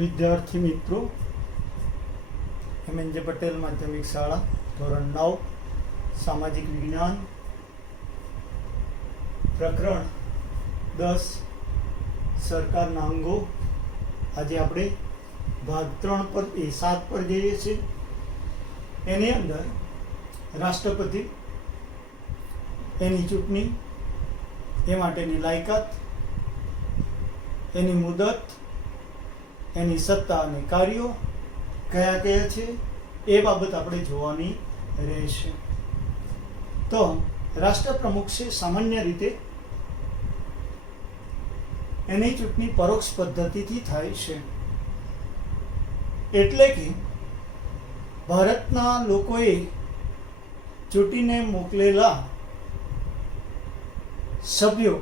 વિદ્યાર્થી મિત્રો, એમએનજે પટેલ માધ્યમિક શાળા ધોરણ 9 સામાજિક વિજ્ઞાન પ્રકરણ 10 સરકારના અંગો. આજે આપણે ભાગ 3 પર 7 પર જઈએ છીએ. એની અંદર રાષ્ટ્રપતિ, એની ચૂંટણી, એ માટેની લાયકાત, એની મુદત, એની સત્તા અને કાર્યો કયા કયા છે એ બાબત આપણે જોવાની રહેશે. તો રાષ્ટ્રપ્રમુખ છે, સામાન્ય રીતે એની ચૂંટણી પરોક્ષ પદ્ધતિથી થાય છે. એટલે કે ભારતના લોકોએ ચૂંટીને મોકલેલા સભ્યો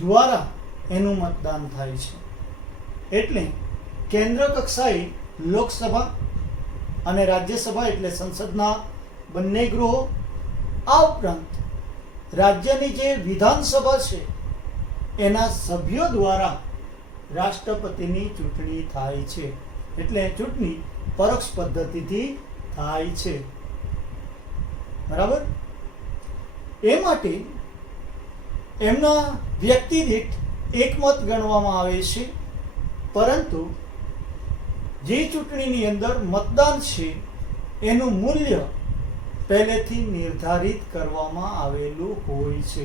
દ્વારા એનું મતદાન થાય છે. એટલે કેન્દ્ર કક્ષાએ લોકસભા અને રાજ્યસભા એટલે સંસદના બંને ગૃહો, આ ઉપરાંત રાજ્યની જે વિધાનસભા છે એના સભ્યો દ્વારા રાષ્ટ્રપતિની ચૂંટણી થાય છે. એટલે ચૂંટણી પરોક્ષ પદ્ધતિથી થાય છે. બરાબર? એ માટે એમના વ્યક્તિ દીઠ એક મત ગણવામાં આવે છે, પરંતુ જે ચૂંટણીની અંદર મતદાન છે એનું મૂલ્ય પહેલેથી નિર્ધારિત કરવામાં આવેલું હોય છે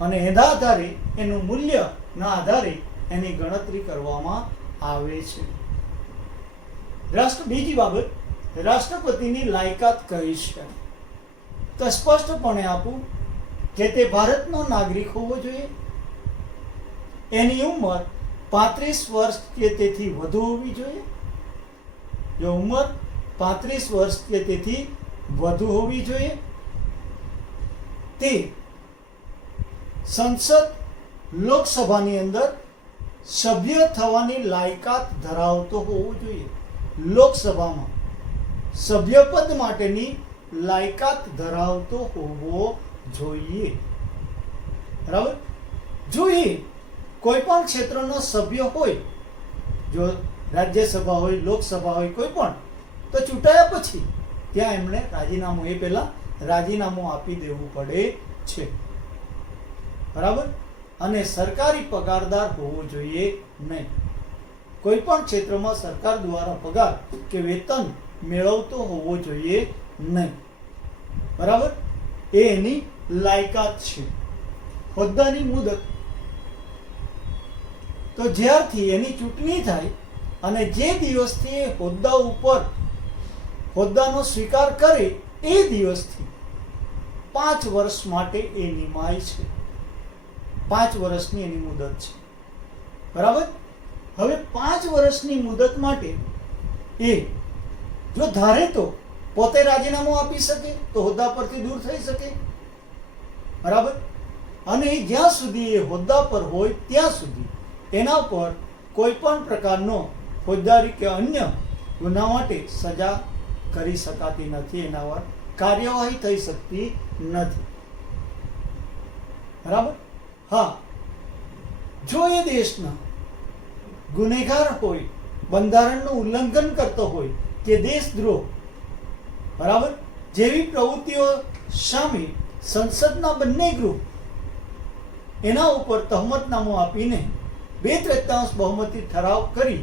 અને એના આધારે, એનું મૂલ્યના આધારે એની ગણતરી કરવામાં આવે છે. બીજી બાબત, રાષ્ટ્રપતિની લાયકાત કઈ છે? તો સ્પષ્ટપણે આપું કે તે ભારતનો નાગરિક હોવો જોઈએ, એની ઉંમર 35 વર્ષ કે તેથી વધુ હોવી જોઈએ. જો ઉંમર 35 વર્ષ કે તેથી વધુ હોવી જોઈએ, તે સંસદ લોકસભાની અંદર સભ્ય થવાની લાયકાત ધરાવતો હોવો જોઈએ. લોકસભામાં સભ્યપદ માટેની લાયકાત ધરાવતો હોવો જોઈએ. બરાબર? જોઈએ કોઈ પણ ક્ષેત્રનો સભ્ય હોય, જો રાજ્યસભા હોય, લોકસભા હોય, કોઈ પણ, તો ચૂંટાયા પછી ત્યાં એમણે રાજીનામું, એ પહેલા રાજીનામું આપી દેવું પડે છે. બરાબર? અને સરકારી પગારદાર હોવો જોઈએ નહીં. કોઈ પણ ક્ષેત્રમાં સરકાર દ્વારા પગાર કે વેતન મેળવતો હોવો જોઈએ નહીં. બરાબર? એ એની લાયકાત છે. હોદ્દાની મુદત, તો જ્યારથી એની ચૂંટણી થાય અને જે દિવસથી એ હોદ્દા ઉપર હોદ્દાનો સ્વીકાર કરે એ દિવસથી 5 વર્ષ માટે એ નિમાય છે. 5 વર્ષની એની મુદત છે. બરાબર? હવે 5 વર્ષની મુદત માટે એ જો ધારે તો પોતે રાજીનામું આપી શકે, તો હોદ્દા પરથી દૂર થઈ શકે. બરાબર? અને જ્યાં સુધી એ હોદ્દા પર હોય ત્યાં સુધી એના પર કોઈ પણ પ્રકારનો ફોજદારી કે અન્ય ગુના માટે સજા કરી શકાતી નથી, એના પર કાર્યવાહી થઈ શકતી નથી. બરાબર? હા, જો એ દેશના ગુનેગાર હોય, બંધારણનું ઉલ્લંઘન કરતો હોય કે દેશદ્રોહ, બરાબર, જેવી પ્રવૃત્તિઓ સામે સંસદના બંને ગૃહ એના ઉપર તહમતનામું આપીને 2/3 બહુમતી ઠરાવ કરી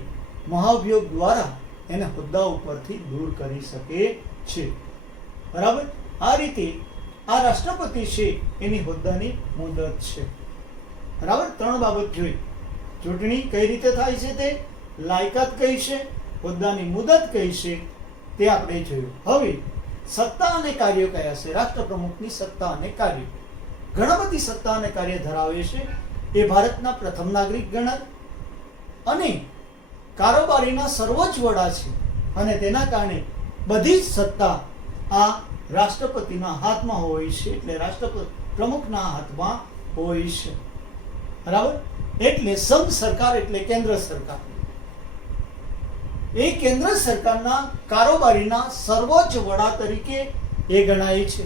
મહાભિયોગ દ્વારા એને હોદ્દા ઉપરથી દૂર કરી શકે છે. બરાબર? આ રીતે આ રાષ્ટ્રપતિ છે એની હોદ્દાની મુદત છે. બરાબર? 3 બાબત જોઈ. ચૂંટણી કઈ રીતે થાય છે, તે લાયકાત કઈ છે, હોદ્દાની મુદત કઈ છે, તે આપણે જોયું. હવે સત્તા અને કાર્યો કયા છે? રાષ્ટ્રપ્રમુખની સત્તા અને કાર્ય. ઘણા બધી સત્તા અને કાર્ય ધરાવે છે. એ ભારતના પ્રથમ નાગરિક ગણાય અને કારોબારીના સર્વોચ્ચ વડા છે અને તેના કારણે બધી જ સત્તા આ રાષ્ટ્રપતિના હાથમાં હોય છે. એટલે રાષ્ટ્રપતિ પ્રમુખના હાથમાં હોય છે. બરાબર? એટલે સંઘ સરકાર એટલે કેન્દ્ર સરકાર, એ કેન્દ્ર સરકારના કારોબારીના સર્વોચ્ચ વડા તરીકે એ ગણાય છે.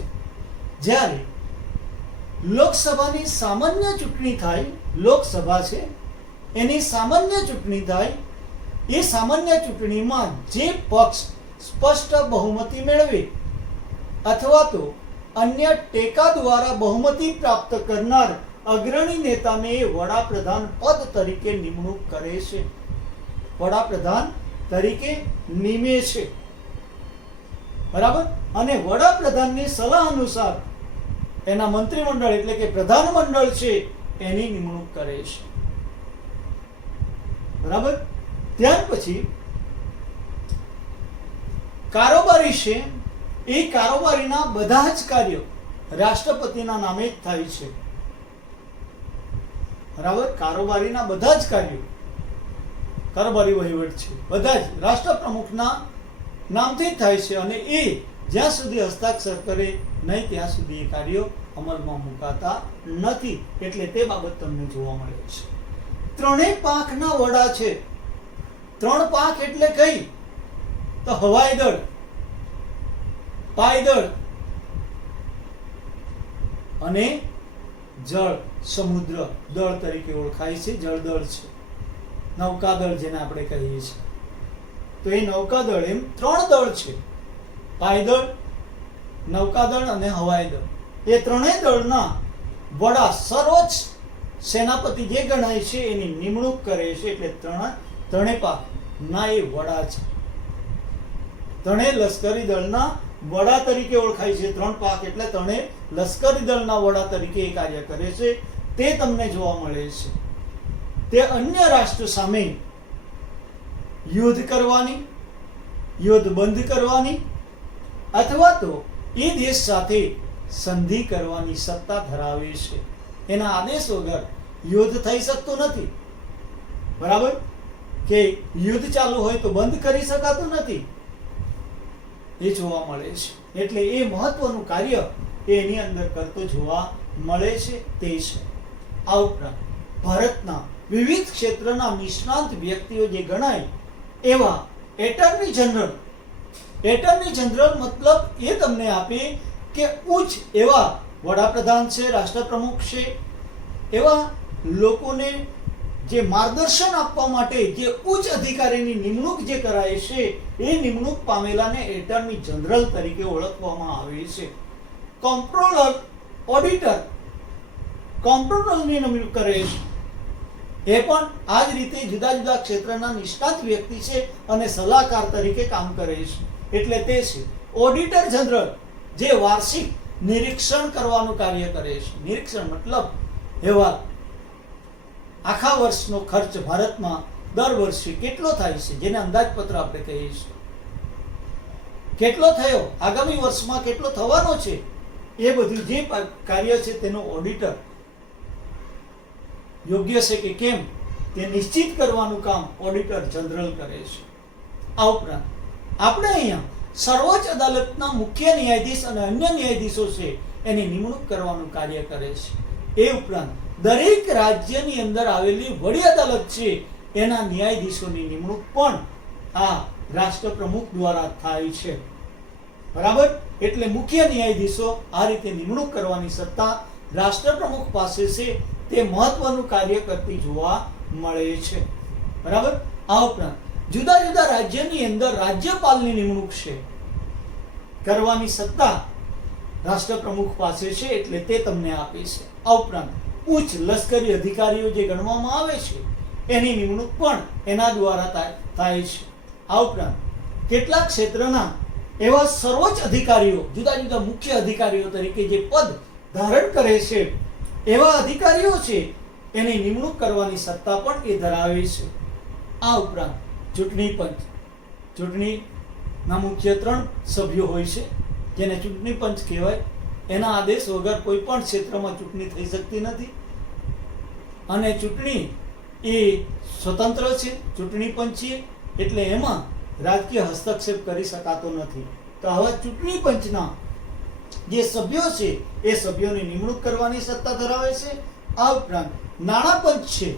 જ્યારે લોકસભાની સામાન્ય ચૂંટણી થાય, લોકસભા છે એની સામાન્ય ચૂંટણી થાય. એ સામાન્ય ચૂંટણીમાં જે પક્ષ સ્પષ્ટ બહુમતી મેળવે અથવા તો અન્ય ટેકા દ્વારા બહુમતી પ્રાપ્ત કરનાર અગ્રણી નેતાને વડાપ્રધાન પદ તરીકે નિમણૂક કરે છે, વડાપ્રધાન તરીકે નિમે છે. બરાબર. અને વડાપ્રધાનની સલાહ અનુસાર એના મંત્રીમંડળ એટલે કે પ્રધાનમંડળ છે એની નિમણૂક કરે છે. બરાબર. ત્યાર પછી કારોબારી છે, એ કારોબારીના બધા જ કાર્યો રાષ્ટ્રપતિના નામે જ થાય છે. બરાબર. કારોબારીના બધા જ કાર્યો, કારોબારી વહીવટ છે, બધા જ રાષ્ટ્રપ્રમુખના નામથી જ થાય છે. અને એ જ્યાં સુધી હસ્તાક્ષર કરે નહીં ત્યાં સુધી એ કાર્યો અમલમાં મુકાતા નથી. એટલે તે બાબત તમને જોવા મળે છે. ત્રણેય પાંખના વડા છે. 3 પાંખ એટલે કઈ? તો હવાઈ દળ, પાયદળ અને જળ સમુદ્ર દળ તરીકે ઓળખાય છે. જળદળ છે, નૌકાદળ જેને આપણે કહીએ છીએ. તો એ નૌકાદળ એમ 3 દળ છે, પાયદળ, નૌકાદળ અને હવાઈ દળ. એ ત્રણેય દળના વડા સર્વોચ્ચ સેનાપતિ જે ગણાય છે એની નિમણૂક કરે છે. એટલે ત્રણેય પાંખના એ વડા છે. ત્રણેય લશ્કરી દળના વડા તરીકે ઓળખાય છે. 3 પાંખ એટલે ત્રણેય લશ્કરી દળના વડા તરીકે એ કાર્ય કરે છે. તે તમને જોવા મળે છે. તે અન્ય રાષ્ટ્ર સામે યુદ્ધ કરવાની, યુદ્ધ બંધ કરવાની અથવા તો એ દેશ સાથે સંધિ કરવાની સત્તા ધરાવે છે. એના આદેશ વગર યુદ્ધ થઈ શકતું નથી. બરાબર. કે યુદ્ધ ચાલુ હોય તો બંધ કરી શકાતું નથી. એ જોવા મળે છે. એટલે એ મહત્વનું કાર્ય એની અંદર કરતો જોવા મળે છે. તે છે. આ ઉપરાંત ભારતના વિવિધ ક્ષેત્રના નિષ્ણાંત વ્યક્તિઓ જે ગણાય એવા એટર્ની જનરલ, એટર્ની જનરલ મતલબ એ તમને આપે કે ઉચ્ચ એવા વડાપ્રધાન છે, રાષ્ટ્રપ્રમુખ છે, એવા લોકોને જે માર્ગદર્શન આપવા માટે જે ઉચ્ચ અધિકારીની નિમણૂક જે કરાય છે એ નિમણૂક પામેલાને એટર્ની જનરલ તરીકે ઓળખવામાં આવે છે. કોમ્પ્ટ્રોલર, ઓડિટર કોમ્પ્ટ્રોલરની નિમણૂક કરે છે. એ પણ આ જ રીતે જુદા જુદા ક્ષેત્રના નિષ્ણાત વ્યક્તિ છે અને સલાહકાર તરીકે કામ કરે છે. એટલે તે છે ઓડિટર જનરલ, જે વાર્ષિક નિરીક્ષણ કરવાનું કાર્ય કરે છે. નિરીક્ષણ મતલબ એવા આખા વર્ષનો ખર્ચ ભારતમાં દર વર્ષે કેટલો થાય છે, જેને અંદાજપત્ર આપણે કહીએ છીએ. કેટલો થયો, આગામી વર્ષમાં કેટલો થવાનો છે, એ બધું જે કાર્ય છે તેનો ઓડિટર યોગ્ય છે કે કેમ તે નિશ્ચિત કરવાનું કામ ઓડિટર જનરલ કરે છે. આ ઉપરાંત આપણે અહીંયા સર્વોચ્ચ અદાલતના મુખ્ય ન્યાયાધીશ અને અન્ય ન્યાયાધીશો છે એની નિમણૂક કરવાનું કાર્ય કરે છે. એ ઉપરાંત દરેક રાજ્યની અંદર આવેલી વડી અદાલત છે એના ન્યાયાધીશોની નિમણૂક પણ આ રાષ્ટ્રપ્રમુખ દ્વારા થાય છે. બરાબર. એટલે મુખ્ય ન્યાયાધીશો આ રીતે નિમણૂક કરવાની સત્તા રાષ્ટ્રપ્રમુખ પાસે છે. તે મહત્વનું કાર્ય કરતી જોવા મળે છે. બરાબર. આ ઉપરાંત જુદા જુદા રાજ્યની અંદર રાજ્યપાલની નિમણૂક છે કરવાની સત્તા રાષ્ટ્રપ્રમુખ પાસે છે. એટલે તે તમને આપે છે. આ ઉપરાંત ઉચ્ચ લશ્કરી અધિકારીઓ જે ગણવામાં આવે છે એની નિમણૂક પણ એના દ્વારા થાય છે. આ ઉપરાંત કેટલાક ક્ષેત્રના એવા સર્વોચ્ચ અધિકારીઓ, જુદા જુદા મુખ્ય અધિકારીઓ તરીકે જે પદ ધારણ કરે છે એવા અધિકારીઓ છે એની નિમણૂક કરવાની સત્તા પણ એ ધરાવે છે. આ ઉપરાંત ચૂંટણી પંચ, ચૂંટણીના મુખ્ય 3 સભ્યો હોય છે જેને ચૂંટણી પંચ કહેવાય. એના આદેશ વગર કોઈ પણ ક્ષેત્રમાં ચૂંટણી થઈ શકતી નથી અને ચૂંટણી એ સ્વતંત્ર છે. ચૂંટણી પંચ છે એટલે એમાં રાજકીય હસ્તક્ષેપ કરી શકાતો નથી. તો આવા ચૂંટણી પંચના જે સભ્યો છે એ સભ્યોની નિમણૂક કરવાની સત્તા ધરાવે છે. આ ઉપરાંત નાણાં પંચ છે,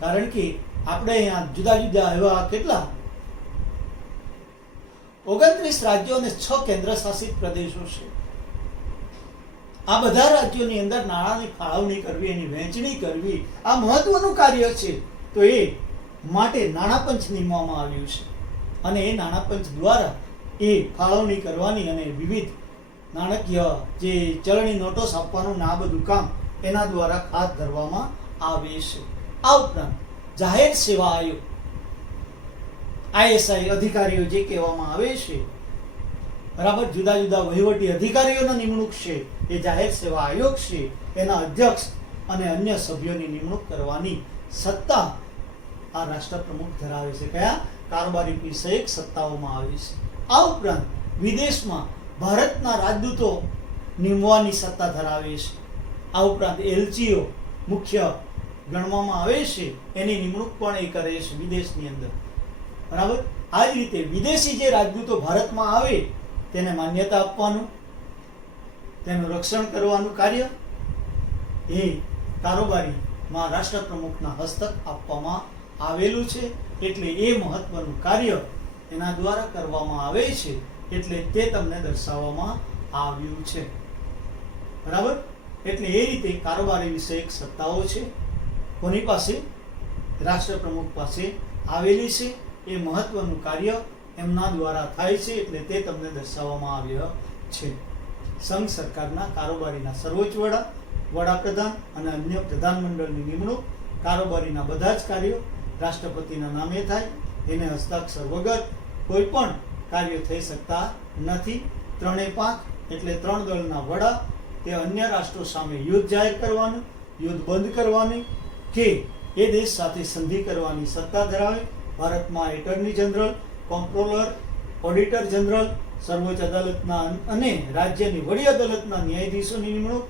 કારણ કે આપણે અહીંયા જુદા જુદા એવા કેટલા 29 રાજ્યો અને 6 કેન્દ્ર શાસિત પ્રદેશો છે. આ બધા રાજ્યોની અંદર નાણાંની ફાળવણી કરવી, એની વહેંચણી કરવી, આ મહત્વનું કાર્ય છે. તો એ માટે નાણાં પંચ નીમવામાં આવ્યું છે અને એ નાણાં પંચ દ્વારા એ ફાળવણી કરવાની અને વિવિધ નાણાકીય જે ચલણી નોટો છાપવાનું ને આ બધું કામ એના દ્વારા હાથ ધરવામાં આવે છે. આ ઉપરાંત જાહેર સેવા આયોગ ISI અધિકારીઓ જે કહેવામાં આવે છે, બરાબર, જુદા જુદા વહીવટી અધિકારીઓના નિમણૂક છે એ જાહેર સેવા આયોગ છે, એના અધ્યક્ષ અને અન્ય સભ્યોની નિમણૂક કરવાની સત્તા આ રાષ્ટ્રપ્રમુખ ધરાવે છે. કયા? કારોબારી વિષયક સત્તાઓમાં આવે છે. આ ઉપરાંત વિદેશમાં ભારતના રાજદૂતો નિમવાની સત્તા ધરાવે છે. આ ઉપરાંત LCO મુખ્ય ગણવામાં આવે છે, એની નિમણૂક પણ એ કરે છે વિદેશની અંદર, બરાબર. આ જ રીતે વિદેશી જે રાજદૂતો ભારતમાં આવે તેને માન્યતા આપવાનું, તેનું રક્ષણ કરવાનું કાર્ય એ કારોબારીમાં રાષ્ટ્રપ્રમુખના હસ્તક આપવામાં આવેલું છે. એટલે એ મહત્વનું કાર્ય એના દ્વારા કરવામાં આવે છે, એટલે તે તમને દર્શાવવામાં આવ્યું છે, બરાબર. એટલે એ રીતે કારોબારી વિષયક સત્તાઓ છે કોની પાસે? રાષ્ટ્રપ્રમુખ પાસે આવેલી છે. એ મહત્વનું કાર્ય એમના દ્વારા થાય છે, એટલે તે તમને દર્શાવવામાં આવ્યો છે. સંઘ સરકારના કારોબારીના સર્વોચ્ચ વડા, વડાપ્રધાન અને અન્ય પ્રધાનમંડળની નિમણૂક, કારોબારીના બધા જ કાર્યો રાષ્ટ્રપતિના નામે થાય. એને હસ્તાક્ષર વગર કોઈ પણ કાર્યો થઈ શકતા નથી. 3/5 એટલે 3 દળના વડા તે અન્ય રાષ્ટ્રો સામે યુદ્ધ જાહેર કરવાનું, યુદ્ધ બંધ કરવાની કે એ દેશ સાથે સંધિ કરવાની સત્તા ધરાવે. ભારતમાં એટર્ની જનરલ, કોમ્પ્ટ્રોલર, ઓડિટર જનરલ, સર્વોચ્ચ અદાલતના અને રાજ્યની વડી અદાલતના ન્યાયાધીશોની નિમણૂક,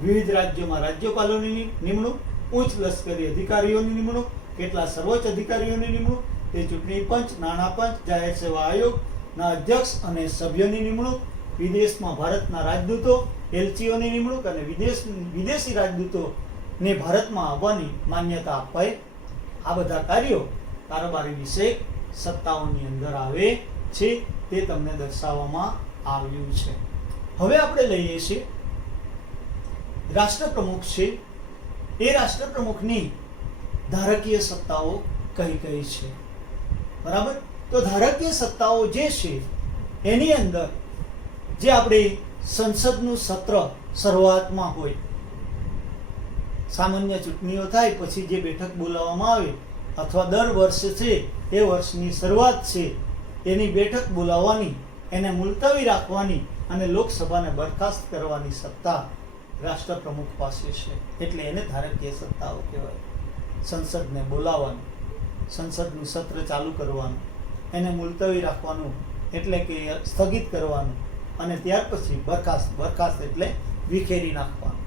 વિવિધ રાજ્યોમાં રાજ્યપાલોની નિમણૂક, ઉચ્ચ લશ્કરી અધિકારીઓની નિમણૂક, કેટલા સર્વોચ્ચ અધિકારીઓની નિમણૂક, તે ચૂંટણી પંચ, નાણાં પંચ, જાહેર સેવા આયોગના અધ્યક્ષ અને સભ્યોની નિમણૂક, વિદેશમાં ભારતના રાજદૂતો LCOની નિમણૂક અને વિદેશી રાજદૂતોને ભારતમાં આવવાની માન્યતા અપાય. આ બધા કાર્યો કારોબારી વિષયક સત્તાઓની અંદર આવે છે, તે તમને દર્શાવવામાં આવ્યું છે. હવે આપણે લઈએ છીએ રાષ્ટ્રપ્રમુખ છે, એ રાષ્ટ્રપ્રમુખની ધારકીય સત્તાઓ કઈ કઈ છે, બરાબર. તો ધારકીય સત્તાઓ જે છે એની અંદર જે આપણે સંસદનું સત્ર શરૂઆતમાં હોય, સામાન્ય ચૂંટણીઓ થાય પછી જે બેઠક બોલાવવામાં આવે અથવા દર વર્ષે છે એ વર્ષની શરૂઆત છે એની બેઠક બોલાવવાની, એને મુલતવી રાખવાની અને લોકસભાને બરખાસ્ત કરવાની સત્તા રાષ્ટ્રપ્રમુખ પાસે છે. એટલે એને ધારકીય સત્તાઓ કહેવાય. સંસદને બોલાવવાનું, સંસદનું સત્ર ચાલુ કરવાનું, એને મુલતવી રાખવાનું એટલે કે સ્થગિત કરવાનું અને ત્યાર પછી બરખાસ્ત એટલે વિખેરી નાખવાનું.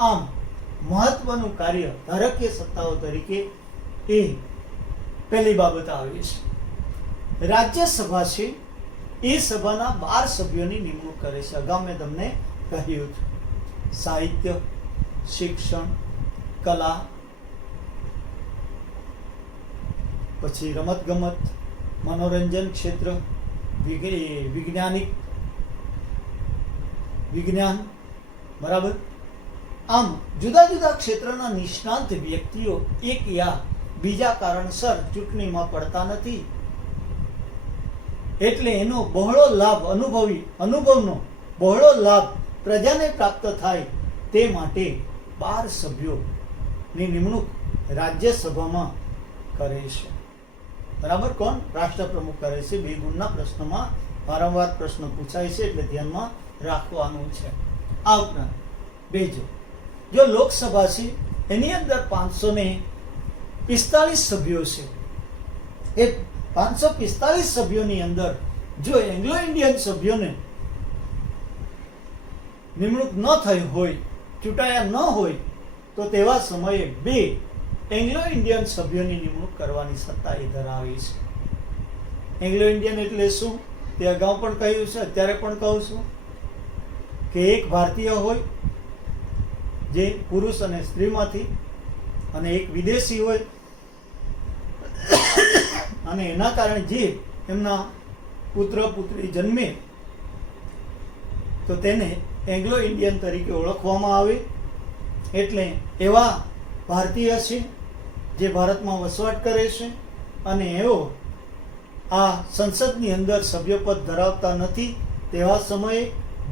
આમ મહત્વનું કાર્ય ધારકીય સત્તાઓ તરીકે એ પહેલી બાબત આવે છે. રાજ્યસભા છે એ સભાના 12 સભ્યોની નિમણૂક કરે છે. અગાઉ મેં તમને કહ્યું હતું, સાહિત્ય, શિક્ષણ, કલા, પછી રમતગમત, મનોરંજન ક્ષેત્ર, વિજ્ઞાન, બરાબર. આમ જુદા જુદા ક્ષેત્રના નિષ્ણાંત વ્યક્તિઓ એક યા બીજા કારણસર ચૂંટણીમાં પડતા નથી, એટલે એનો બહોળો લાભ અનુભવનો બહોળો લાભ પ્રજાને પ્રાપ્ત થાય તે માટે 12 સભ્યોની નિમણૂક રાજ્યસભામાં કરે છે, બરાબર. કોણ? રાષ્ટ્રપ્રમુખ કરે છે. 2 ગુણના પ્રશ્નમાં વારંવાર પ્રશ્ન પૂછાય છે, એટલે ધ્યાનમાં રાખવાનું છે. આ ઉપરાંત જો લોકસભા છે એની અંદર 545 સભ્યો છે. એ 545 સભ્યોની અંદર જો એંગ્લો ઇન્ડિયન સભ્યોને નિમણૂક ન થઈ હોય, ચૂંટાયા ન હોય, તો તેવા સમયે 2 એંગ્લો ઇન્ડિયન સભ્યોની નિમણૂક કરવાની સત્તા એ ધરાવે છે. એંગ્લો ઇન્ડિયન એટલે શું તે અગાઉ પણ કહ્યું છે, અત્યારે પણ કહું છું કે એક ભારતીય હોય જે પુરુષ અને સ્ત્રીમાંથી, અને એક વિદેશી હોય અને એના કારણે જે એમના પુત્ર પુત્રી જન્મે તો તેને એંગ્લો ઇન્ડિયન તરીકે ઓળખવામાં આવે. એટલે એવા ભારતીય છે જે ભારતમાં વસવાટ કરે છે અને એઓ આ સંસદની અંદર સભ્યપદ ધરાવતા નથી તેવા સમયે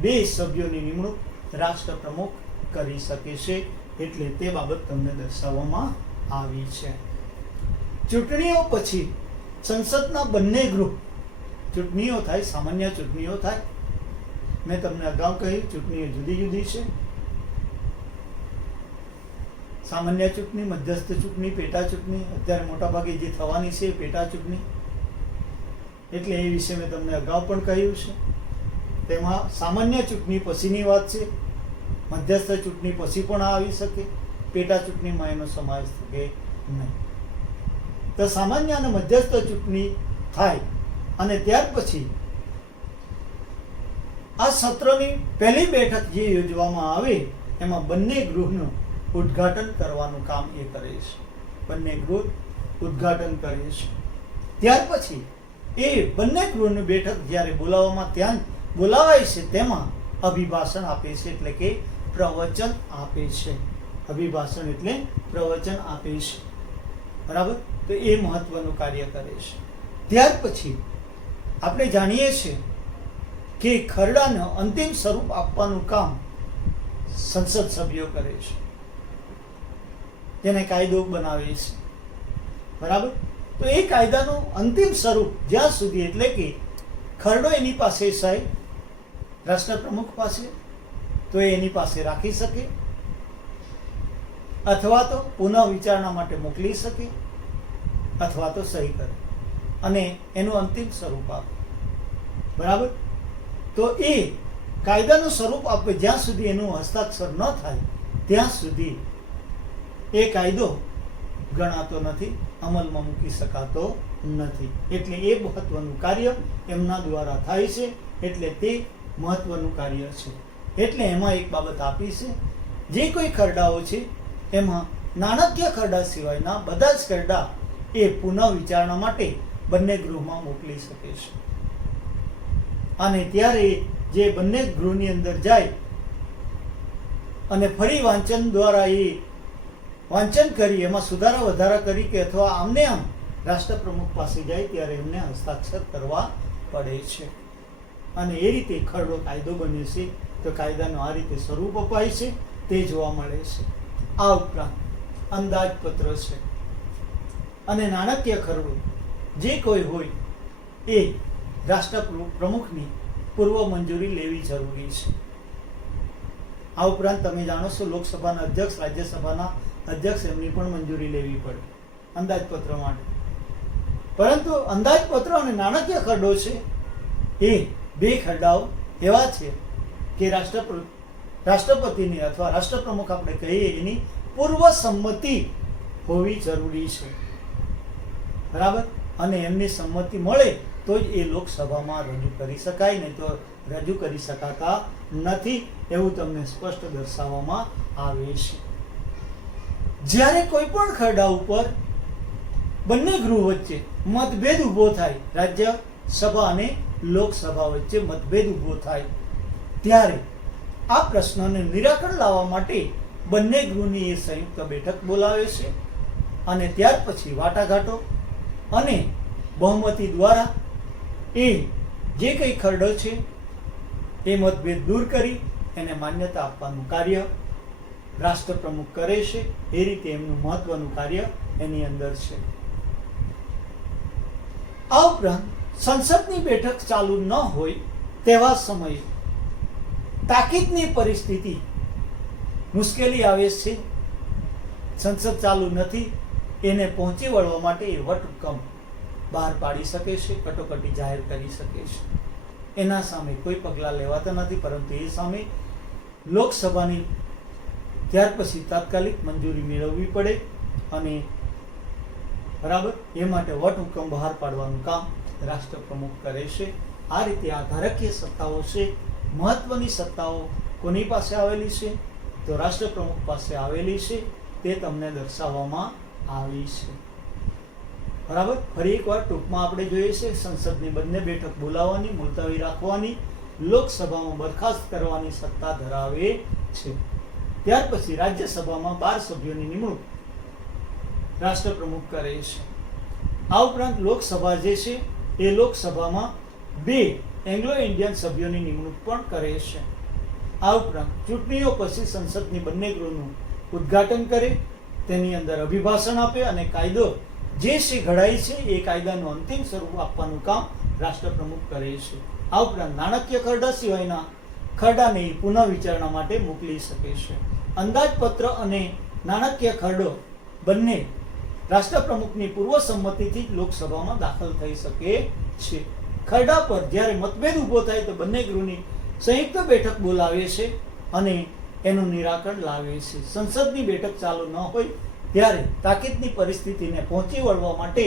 2 સભ્યોની નિમણૂક રાષ્ટ્રપ્રમુખ કરી શકે છે. એટલે તે બાબત તમને દર્શાવવામાં આવી છે. ચૂંટણીઓ પછી સંસદના બંને ગૃહ ચૂંટણીઓ થાય, સામાન્ય ચૂંટણીઓ થાય. મેં તમને અગાઉ કહ્યું ચૂંટણીઓ જુદી જુદી છે. સામાન્ય ચૂંટણી, મધ્યસ્થ ચૂંટણી, પેટા ચૂંટણી. અત્યારે મોટાભાગે જે થવાની છે એ પેટા ચૂંટણી, એટલે એ વિશે મેં તમને અગાઉ પણ કહ્યું છે. તેમાં સામાન્ય ચૂંટણી પછીની વાત છે, મધ્યસ્થ ચૂંટણી પછી પણ આવી શકે, પેટા ચૂંટણીમાં એનો સમાવેશ શકે નહીં. તો સામાન્ય અને મધ્યસ્થ ચૂંટણી થાય અને ત્યાર પછી આ સત્રની પહેલી બેઠક જે યોજવામાં આવે એમાં બંને ગૃહનું ઉદ્ઘાટન કરવાનું કામ એ કરે છે. બંને ગૃહ ઉદ્ઘાટન કરે છે. ત્યાર પછી એ બંને ગૃહની બેઠક જ્યારે બોલાવાય છે તેમાં અભિભાષણ આપે છે, એટલે કે પ્રવચન આપે છે. અભિભાષણ એટલે પ્રવચન આપે છે, બરાબર. તો એ મહત્વનું કાર્ય કરે છે. ત્યાર પછી આપણે જાણીએ છીએ કે ખરડાને અંતિમ સ્વરૂપ આપવાનું કામ સંસદ સભ્યો કરે છે, જેને કાયદો બનાવે છે, બરાબર. તો એ કાયદાનું અંતિમ સ્વરૂપ જ્યાં સુધી, એટલે કે ખરડો એની પાસે સાહેબ રાષ્ટ્રપ્રમુખ પાસે, તો એ એની પાસે રાખી શકે અથવા તો પુનઃ વિચારણા માટે મોકલી શકે અથવા તો સહી કરે અને એનું અંતિમ સ્વરૂપ આપે, બરાબર. તો એ કાયદાનું સ્વરૂપ આપે જ્યાં સુધી એનું હસ્તાક્ષર ન થાય ત્યાં સુધી એ કાયદો ગણાતો નથી, અમલમાં મૂકી શકાતો નથી. એટલે એ મહત્વનું કાર્ય એમના દ્વારા થાય છે. એટલે તે મહત્વનું કાર્ય છે. એટલે એમાં એક બાબત આપી છે, જે કોઈ ખરડાઓ છે એમાં નાણાકીય ખરડા સિવાયના બધા જ ખરડા એ પુનઃ વિચારણા માટે બંને ગૃહમાં મોકલી શકે છે. અને ત્યારે જે બંને ગૃહની અંદર જાય અને ફરી વાંચન દ્વારા એ વાંચન કરી એમાં સુધારા વધારા કરી કે અથવા આમને આમ રાષ્ટ્રપ્રમુખ પાસે જાય ત્યારે એમને હસ્તાક્ષર કરવા પડે છે. અને એ રીતે ખરડો કાયદો બને છે. તો કાયદાનું આ રીતે સ્વરૂપ અપાય છે તે જોવા મળે છે. આ ઉપરાંત અંદાજપત્ર છે અને નાણાકીય ખરડો જે કોઈ હોય એ રાષ્ટ્રપ્રમુખની પૂર્વ મંજૂરી લેવી જરૂરી છે. આ ઉપરાંત તમે જાણો છો લોકસભાના અધ્યક્ષ, રાજ્યસભાના અધ્યક્ષ, એમની પણ મંજૂરી લેવી પડે અંદાજપત્ર માટે. પરંતુ અંદાજપત્ર અને નાણાકીય ખરડો છે એ 2 ખરડાઓ એવા છે કે રાષ્ટ્રપતિની અથવા રાષ્ટ્રપ્રમુખ આપણે કહીએ એની પૂર્વ સંમતિ હોવી જરૂરી છે, બરાબર. અને એમની સંમતિ મળે તો જ એ લોકસભામાં રજૂ કરી શકાય, નહીં તો રજૂ કરી શકાતા નથી. એવું તમને સ્પષ્ટ દર્શાવવામાં આવે છે. જ્યારે કોઈ પણ ખરડા ઉપર બંને ગૃહ વચ્ચે મતભેદ ઊભો થાય, રાજ્યસભા અને લોકસભા વચ્ચે મતભેદ ઊભો થાય, ત્યારે આ પ્રશ્નને નિરાકરણ લાવવા માટે બંને ગૃહની એ સંયુક્ત બેઠક બોલાવે છે અને ત્યાર પછી વાટાઘાટો અને બહુમતી દ્વારા એ જે કંઈ ખરડો છે એ મતભેદ દૂર કરી એને માન્યતા આપવાનું કાર્ય રાષ્ટ્રપ્રમુખ કરે છે. એ રીતે એમનું મહત્વનું કાર્ય એની અંદર છે. આ ઉપરાંત સંસદની બેઠક ચાલુ ન હોય તેવા સમયે તાકીદની પરિસ્થિતિ, મુશ્કેલી આવે છે, સંસદ ચાલુ નથી, એને પહોંચી વળવા માટે એ વટહુકમ બહાર પાડી શકે છે, કટોકટી જાહેર કરી શકે છે. એના સામે કોઈ પગલાં લેવાતા નથી, પરંતુ એ સામે લોકસભાની ત્યાર પછી તાત્કાલિક મંજૂરી મેળવવી પડે અને બરાબર એ માટે વટહુકમ બહાર પાડવાનું કામ રાષ્ટ્રપ્રમુખ કરે છે. આ રીતે આ ધારકીય સત્તાઓ છે. મહત્વની સત્તાઓ કોની પાસે આવેલી છે? તો રાષ્ટ્રપ્રમુખ પાસે આવેલી છે. તે તમને દર્શાવવામાં આવી છે, બરાબર. ફરી એકવાર ટૂંકમાં આપણે જોઈએ છે, સંસદની બંને બેઠક બોલાવવાની, મુલતવી રાખવાની, લોકસભામાં બરખાસ્ત કરવાની સત્તા ધરાવે છે. ત્યાર પછી રાજ્યસભામાં 12 સભ્યોની નિમણૂક રાષ્ટ્રપ્રમુખ કરે છે. આ ઉપરાંત લોકસભા જે છે એ લોકસભામાં 2 એંગ્લો ઇન્ડિયન સભ્યોની નિમણૂક પણ કરે છે. આ ઉપરાંત ચૂંટણીઓ પછી સંસદની બંને ગૃહનું ઉદ્ઘાટન કરે, તેની અંદર અભિભાષણ આપે અને કાયદો જે છે ઘડાય છે એ કાયદાનું અંતિમ સ્વરૂપ આપવાનું કામ રાષ્ટ્રપ્રમુખ કરે છે. આ ઉપરાંત નાણાકીય ખરડા સિવાયના ખરડાને પુનઃ વિચારણા માટે મોકલી શકે છે. અંદાજપત્ર અને નાણાકીય ખરડો બંને રાષ્ટ્રપ્રમુખની પૂર્વ સંમતિથી જ લોકસભામાં દાખલ થઈ શકે છે. ખરડા પર જ્યારે મતભેદ ઊભો થાય તો બંને ગૃહની સંયુક્ત બેઠક બોલાવે છે અને એનું નિરાકરણ લાવે છે. સંસદની બેઠક ચાલુ ન હોય ત્યારે તાકીદની પરિસ્થિતિને પહોંચી વળવા માટે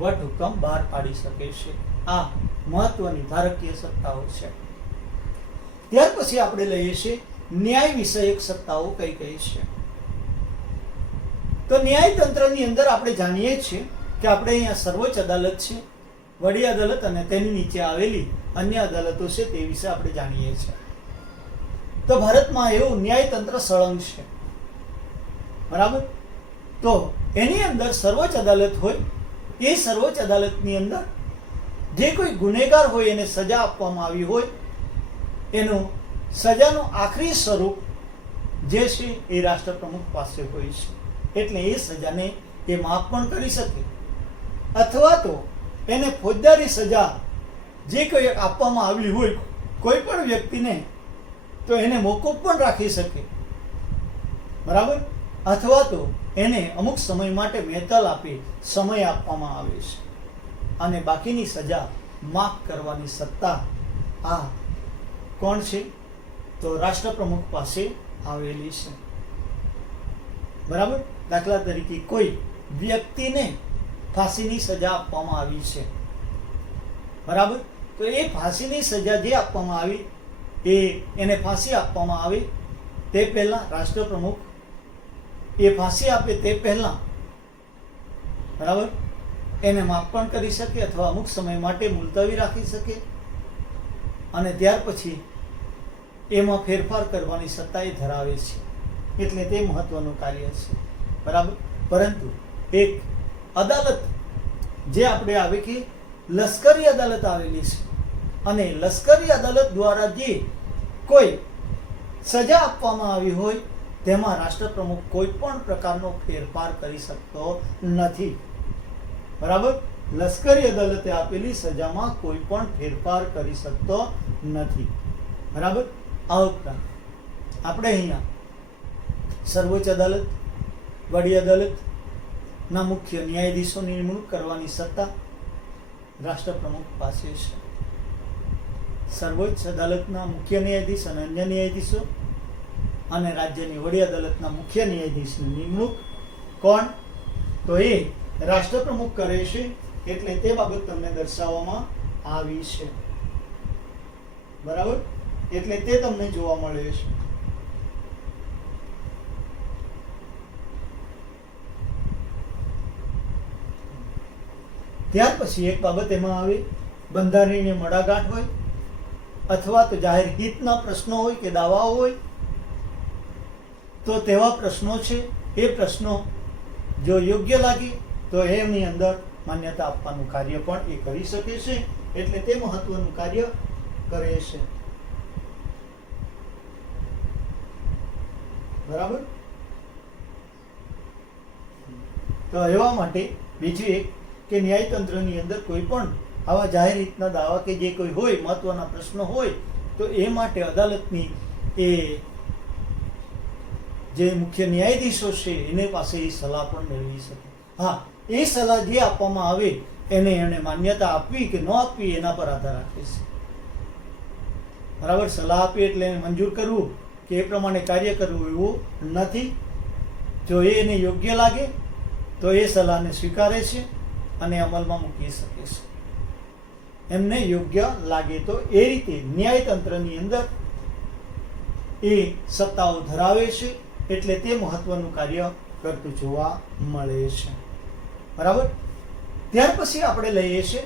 વટહુકમ બહાર પાડી શકે છે. આ મહત્વની ધારકીય સત્તાઓ છે. ત્યાર પછી આપણે લઈએ છીએ ન્યાય વિષયક સત્તાઓ કઈ કઈ છે. તો ન્યાયતંત્રની અંદર આપણે જાણીએ છીએ કે આપણે અહીંયા સર્વોચ્ચ અદાલત છે, વડી અદાલત અને તેની નીચે આવેલી અન્ય અદાલતો છે તે વિશે આપણે જાણીએ છીએ. તો ભારતમાં એવું ન્યાયતંત્ર સળંગ છે, બરાબર. તો એની અંદર સર્વોચ્ચ અદાલત હોય, એ સર્વોચ્ચ અદાલતની અંદર જે કોઈ ગુનેગાર હોય એને સજા આપવામાં આવી હોય, એનું સજાનું આખરી સ્વરૂપ જે છે એ રાષ્ટ્રપ્રમુખ પાસે હોય છે. એટલે એ સજાને એ માફ પણ કરી શકે, અથવા તો એને ફોજદારી સજા જે કોઈ આપવામાં આવી હોય કોઈ પણ વ્યક્તિને તો એને મોકૂફ પણ રાખી શકે, બરાબર. અથવા તો એને અમુક સમય માટે મહેતલ આપી સમય આપવામાં આવે છે અને બાકીની સજા માફ કરવાની સત્તા આ કોણ છે? તો રાષ્ટ્રપ્રમુખ પાસે આવેલી છે, બરાબર. દાખલા તરીકે કોઈ વ્યક્તિને ફાંસીની સજા આપવામાં આવી છે, બરાબર. તો એ ફાંસીની સજા જે આપવામાં આવી એને ફાંસી આપવામાં આવે તે પહેલા રાષ્ટ્રપ્રમુખ એ ફાંસી આપે તે પહેલા, બરાબર, એને માફ પણ કરી શકે અથવા અમુક સમય માટે મુલતવી રાખી શકે અને ત્યાર પછી એમાં ફેરફાર કરવાની સત્તા એ ધરાવે છે. એટલે તે મહત્વનું કાર્ય છે, બરાબર. પરંતુ એક અદાલત જે આપણે આવે કે લશ્કરી અદાલત આવેલી છે અને લશ્કરી અદાલત દ્વારા જે કોઈ સજા આપવામાં આવી હોય તેમાં રાષ્ટ્રપ્રમુખ કોઈ પણ પ્રકારનો ફેરફાર કરી શકતો નથી, બરાબર. લશ્કરી અદાલતે આપેલી સજામાં કોઈ પણ ફેરફાર કરી શકતો નથી, બરાબર. આ ઉપરાંત આપણે અહીંયા સર્વોચ્ચ અદાલત, વડી અદાલતના મુખ્ય ન્યાયાધીશોની નિમણૂક કરવાની સત્તા રાષ્ટ્રપ્રમુખ પાસે છે. સર્વોચ્ચ અદાલતના મુખ્ય ન્યાયાધીશ અને અન્ય ન્યાયાધીશો અને રાજ્યની વડી અદાલતના મુખ્ય ન્યાયાધીશની નિમણૂક કોણ? તો એ રાષ્ટ્રપ્રમુખ કરે છે. એટલે તે બાબત તમને દર્શાવવામાં આવી છે, બરાબર. એટલે તે તમને જોવા મળે છે. ત્યાર પછી એક બાબત એમાં આવે, બંધારણીય મડાગાંઠ હોય અથવા તો જાહેર હિતના પ્રશ્નો હોય કે દાવાઓ હોય તો તેવા પ્રશ્નો છે એ પ્રશ્નો જો યોગ્ય લાગે તો એમની અંદર માન્યતા આપવાનું કાર્ય પણ એ કરી શકે છે. એટલે તે મહત્વનું કાર્ય કરે છે, બરાબર. તો એવા માટે બીજું એક કે ન્યાયતંત્રની અંદર કોઈ પણ આવા જાહેર હિતના દાવા કે જે કોઈ હોય, મહત્વના પ્રશ્નો હોય તો એ માટે અદાલતની એ જે મુખ્ય ન્યાયાધીશો છે એને પાસે એ સલાહ પણ મેળવી શકે. હા, એ સલાહ જે આપવામાં આવે એને માન્યતા આપવી કે ન આપવી એના પર આધાર રાખે છે, બરાબર. સલાહ આપી એટલે એને મંજૂર કરવું કે એ પ્રમાણે કાર્ય કરવું એવું નથી. જો એને યોગ્ય લાગે તો એ સલાહને સ્વીકારે છે અને અમલમાં મૂકી શકે છે. એમને યોગ્ય લાગે તો એ રીતે ન્યાયતંત્રની અંદર એ સત્તાઓ ધરાવે છે. એટલે તે મહત્વનું કાર્ય કરતું જોવા મળે છે, બરાબર. ત્યાર પછી આપણે લઈએ છીએ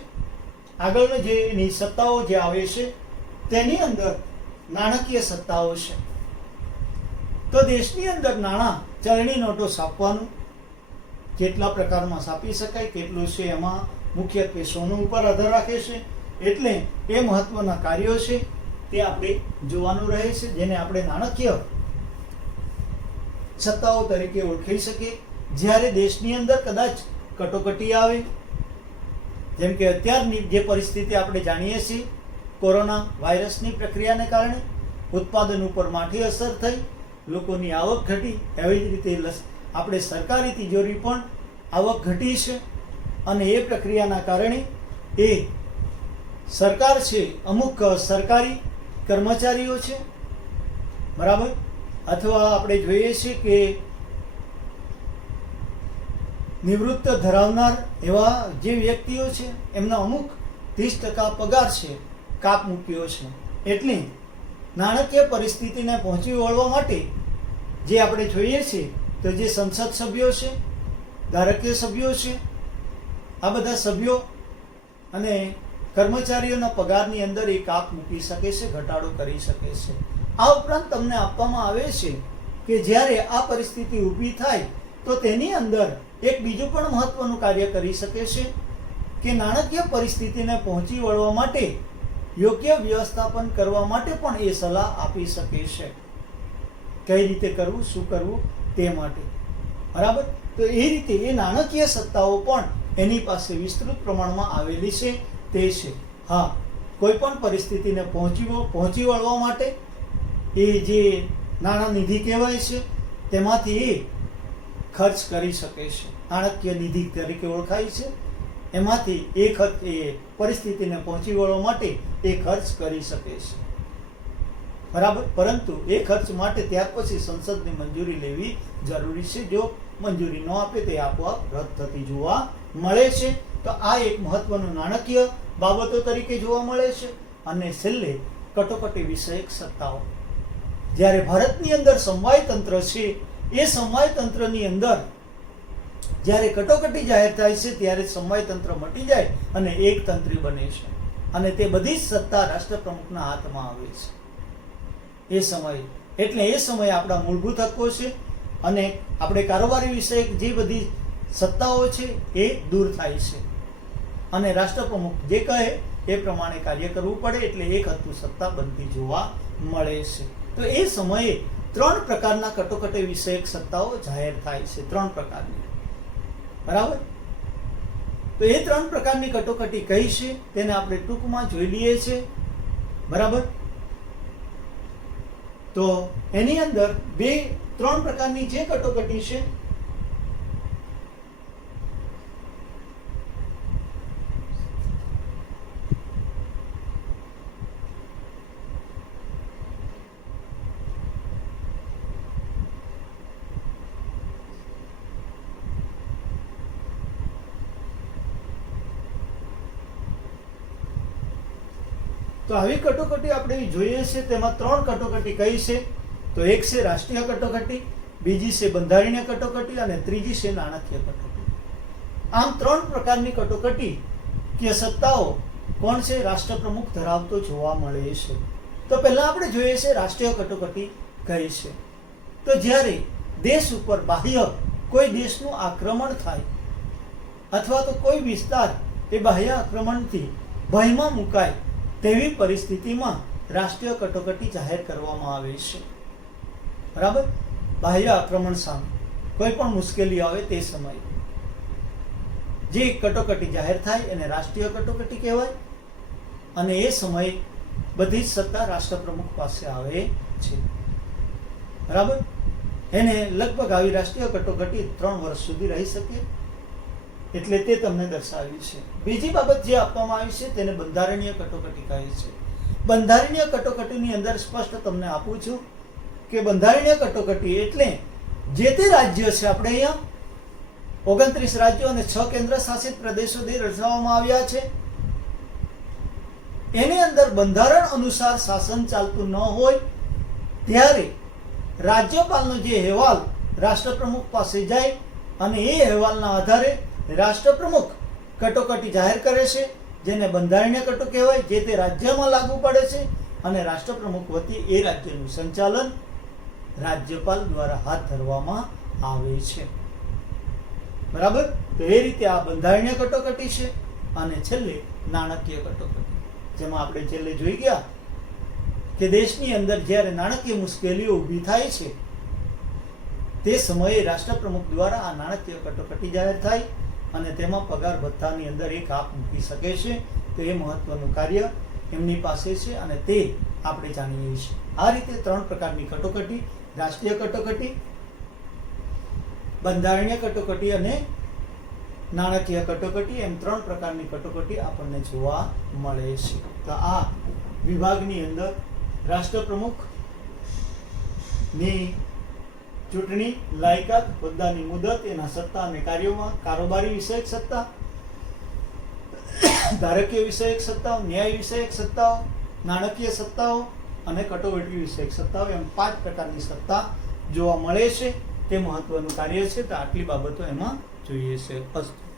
આગળ જે એની સત્તાઓ જે આવે છે તેની અંદર નાણાકીય સત્તાઓ છે. તો દેશની અંદર નાણાં, ચલણી નોટો છાપવાનું, કેટલા પ્રકારમાં છાપી શકાય, કેટલું છે એમાં મુખ્યત્વે સોનું ઉપર આધાર રાખે છે. એટલે એ મહત્વના કાર્યો છે તે આપણે જોવાનું રહે છે, જેને આપણે નાણાકીય સત્તાઓ તરીકે ઓળખી શકીએ. જ્યારે દેશની અંદર કદાચ કટોકટી આવે, જેમ કે અત્યારની જે પરિસ્થિતિ આપણે જાણીએ છીએ, કોરોના વાયરસની પ્રક્રિયાને કારણે ઉત્પાદન ઉપર માઠી અસર થઈ, લોકોની આવક ઘટી, એવી જ રીતે આપણે સરકારી તિજોરી પણ આવક ઘટી છે. અને એ પ્રક્રિયાના કારણે એ સરકાર છે, અમુક સરકારી કર્મચારીઓ છે, બરાબર, અથવા આપણે જોઈએ છીએ કે નિવૃત્ત ધરાવનાર એવા જે વ્યક્તિઓ છે એમના અમુક 30% પગાર છે કાપ મૂક્યો છે. એટલે નાણાકીય પરિસ્થિતિને પહોંચી વળવા માટે જે આપણે જોઈએ છીએ તો જે સંસદ સભ્યો છે, ધારાકીય સભ્યો છે, આ બધા સભ્યો અને કર્મચારીઓના પગારની અંદર એ કાપ મૂકી શકે છે, ઘટાડો કરી શકે છે. આ ઉપરાંત તમને આપવામાં આવે છે કે જ્યારે આ પરિસ્થિતિ ઊભી થાય તો તેની અંદર એક બીજું પણ મહત્વનું કાર્ય કરી શકે છે કે નાણાકીય પરિસ્થિતિને પહોંચી વળવા માટે યોગ્ય વ્યવસ્થાપન કરવા માટે પણ એ સલાહ આપી શકે છે, કઈ રીતે કરવું, શું કરવું તે માટે, બરાબર. તો એ રીતે એ નાણાકીય સત્તાઓ પણ એની પાસે વિસ્તૃત પ્રમાણમાં આવેલી છે. તે છે, હા, કોઈ પણ પરિસ્થિતિને પહોંચી વળવા માટે એ જે નાણાં નિધિ કહેવાય છે તેમાંથી એ ખર્ચ કરી શકે છે. નાણાકીય નિધિ તરીકે ઓળખાય છે. એમાંથી એ પરિસ્થિતિને પહોંચી વળવા માટે એ ખર્ચ કરી શકે છે, બરાબર. પરંતુ એ ખર્ચ માટે ત્યાર પછી સંસદની મંજૂરી લેવી જરૂરી છે. જો મંજૂરી ન આપે તે આપોઆપ રદ થતી જોવા મળે છે. તો આ એક મહત્વનું નાણાકીય બાબતો તરીકે જોવા મળે છે. અને છેલ્લે કટોકટી વિષયક સત્તાઓ. જ્યારે ભારતની અંદર સમવાય તંત્ર છે, એ સમવાય તંત્રની અંદર જ્યારે કટોકટી જાહેર થાય છે ત્યારે સમવાય તંત્ર મટી જાય અને એક તંત્રી બને છે. અને તે બધી જ સત્તા રાષ્ટ્રપ્રમુખના હાથમાં આવે છે એ સમયે. એટલે એ સમયે આપણા મૂળભૂત હક્કો છે અને આપણે કારોબારી વિષયક જે બધી સત્તાઓ છે એ દૂર થાય છે અને રાષ્ટ્રપ્રમુખ જે કહે એ પ્રમાણે કાર્ય કરવું પડે. એટલે એક હતું સત્તા બનતી જોવા મળે છે. તો એ સમયે 3 પ્રકારના કટોકટી વિષયક સત્તાઓ જાહેર થાય છે, 3 પ્રકારની, બરાબર. તો એ 3 પ્રકારની કટોકટી કઈ છે તેને આપણે ટૂંકમાં જોઈ લઈએ છીએ, બરાબર. તો એની અંદર 3 પ્રકારની જે કટોકટી છે તો આવી કટોકટી આપણે જોઈએ છે. તેમાં 3 કટોકટી કઈ છે? તો એક છે રાષ્ટ્રીય કટોકટી, બીજી છે બંધારણીય કટોકટી અને ત્રીજી છે નાણાકીય કટોકટી. આમ 3 પ્રકારની કટોકટી કે સત્તાઓ કોણ છે? રાષ્ટ્રપ્રમુખ ધરાવતો જોવા મળે છે. તો પહેલા આપણે જોઈએ છે રાષ્ટ્રીય કટોકટી કઈ છે. તો જ્યારે દેશ ઉપર બાહ્ય કોઈ દેશનું આક્રમણ થાય અથવા તો કોઈ વિસ્તાર એ બાહ્ય આક્રમણથી ભયમાં મુકાય તેવી પરિસ્થિતિમાં રાષ્ટ્રીય કટોકટી જાહેર કરવામાં આવે છે, બરાબર. બાહ્ય આક્રમણ સામે કોઈ પણ મુશ્કેલી આવે તે સમયે જે કટોકટી જાહેર થાય એને રાષ્ટ્રીય કટોકટી કહેવાય. અને એ સમયે બધી જ સત્તા રાષ્ટ્રપ્રમુખ પાસે આવે છે, બરાબર. એને લગભગ આવી રાષ્ટ્રીય કટોકટી 3 વર્ષ સુધી રહી શકે, એટલે તે તમને દર્શાવ્યું છે. બીજી બાબત જે આપવામાં આવી છે તેને બંધારણીય કટોકટી કહે છે. બંધારણીય કટોકટીની અંદર સ્પષ્ટ તમને આપું છું કે બંધારણીય કટોકટી એટલે જે તે રાજ્ય છે, આપણે અહીંયા 29 રાજ્યો અને 6 કેન્દ્ર શાસિત પ્રદેશો રચવામાં આવ્યા છે, એની અંદર બંધારણ અનુસાર શાસન ચાલતું ન હોય ત્યારે રાજ્યપાલનો જે અહેવાલ રાષ્ટ્રપ્રમુખ પાસે જાય અને એ અહેવાલના આધારે રાષ્ટ્રપ્રમુખ કટોકટી જાહેર કરે છે, જેને બંધારણીય કટોકટી કહેવાય, જે તે રાજ્યમાં લાગુ પડે છે. અને રાષ્ટ્રપ્રમુખ વતી એ રાજ્યનું સંચાલન રાજ્યપાલ દ્વારા હાથ ધરવામાં આવે છે. બરાબર. તો એ રીતે આ બંધારણીય કટોકટી છે. અને છેલ્લે નાણાકીય કટોકટી, જેમાં આપણે છેલ્લે જોઈ ગયા કે દેશની અંદર જ્યારે નાણાકીય મુશ્કેલીઓ ઊભી થાય છે તે સમયે રાષ્ટ્રપ્રમુખ દ્વારા આ નાણાકીય કટોકટી જાહેર થાય અને તેમાં પગાર ભથ્થાની અંદર એક આપ મૂકી શકે છે. તો એ મહત્વનું કાર્ય એમની પાસે છે અને તે આપણે જાણીએ છીએ. આ રીતે 3 પ્રકારની કટોકટી, રાષ્ટ્રીય કટોકટી, બંધારણીય કટોકટી અને નાણાકીય કટોકટી, એમ 3 પ્રકારની કટોકટી આપણને જોવા મળે છે. તો આ વિભાગની અંદર રાષ્ટ્રપ્રમુખ ની ચૂંટણી, લાયકાત, હોદ્દાની મુદત, એના સત્તા અને કાર્યોમાં કારોબારી વિષયક સત્તા, ધારકીય વિષયક સત્તાઓ, ન્યાય વિષયક સત્તાઓ, નાણાકીય સત્તાઓ અને કટોકટી વિષયક સત્તાઓ, એમ 5 પ્રકારની સત્તા જોવા મળે છે. તે મહત્વનું કાર્ય છે. તો આટલી બાબતો એમાં જોઈએ છે. અસ્તુ.